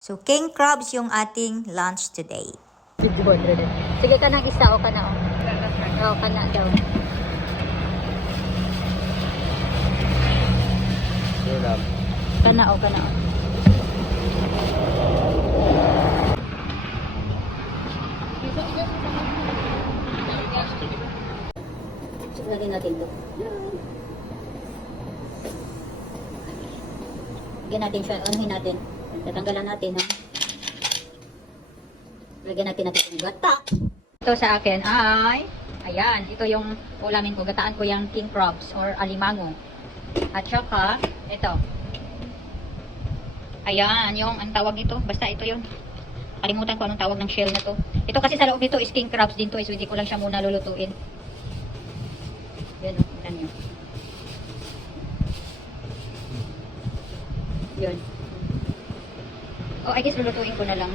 So, king crabs yung ating lunch today. Sige ka na isa o ka na o. O ka na daw. Ka na o ka na o. Lagyan natin to. Lagyan natin siya. Anuhin natin. Tatanggalan natin ha. Lagyan natin yung gata. Ito sa akin ay, ayan, ito yung ulamin ko. Gataan ko yung king crabs or alimango. At saka, ito. Ayan, yung, ang tawag nito, basta ito yun. Kalimutan ko anong tawag ng shell na to. Ito kasi sa loob nito is king crabs din to. So hindi ko lang siya muna lulutuin. Yan o, tignan nyo. Yun. Oh, I guess lulutuin ko na lang.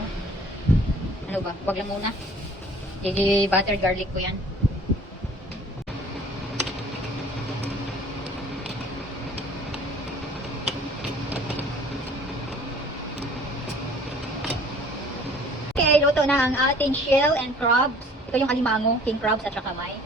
Ano ba? Wag lang muna. Butter garlic ko yan. Okay, luto na ang ating shell and crabs. Ito yung alimango, king crabs at saka may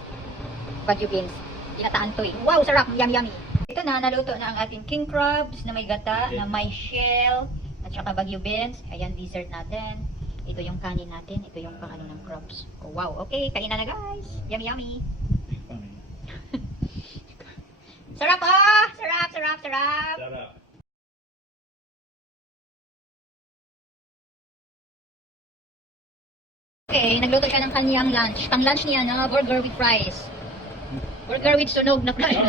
bagyo beans. Ginataan to eh. Wow, sarap! Yummy, yummy! Ito na, naluto na ang ating king crabs na may gata, na may shell, at saka bagyo beans. Ayan, dessert natin. Ito yung kanin natin. Ito yung pang ano ng crabs. Oh, wow. Okay, kain na guys. Yummy, yummy. Sarap ah! Sarap, sarap, sarap! Sarap. Okay, nagluto siya ng kanyang lunch. Pang lunch niya na burger with fries. Burger with sunog na fries.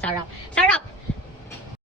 Sarap. Sarap!